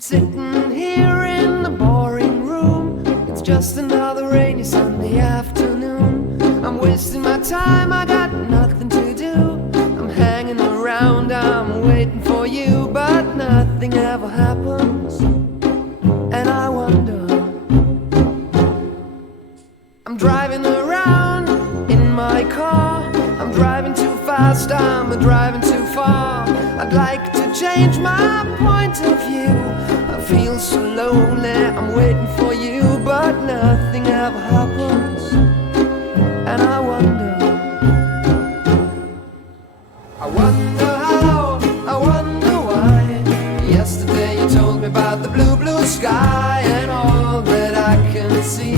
I'm sitting here in the boring room. It's just another rainy Sunday afternoon. I'm wasting my time, I got nothing to do. I'm hanging around, I'm waiting for you, but nothing ever happens. And I wonder, I'm driving around in my car. I'm driving too fast, I'm driving too far. I'd like to change my point of view. I feel so lonely, I'm waiting for you, but nothing ever happens. And I wonder how, I wonder why. Yesterday you told me about the blue, blue sky, and all that I can see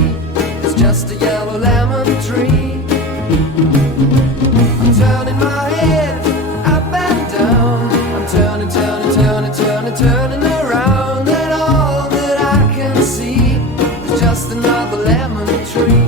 is just a yellow lemon tree. I'm turning my head up and down. I'm turning, turning, turning, turning, turning around, and all that I can see is just another lemon tree.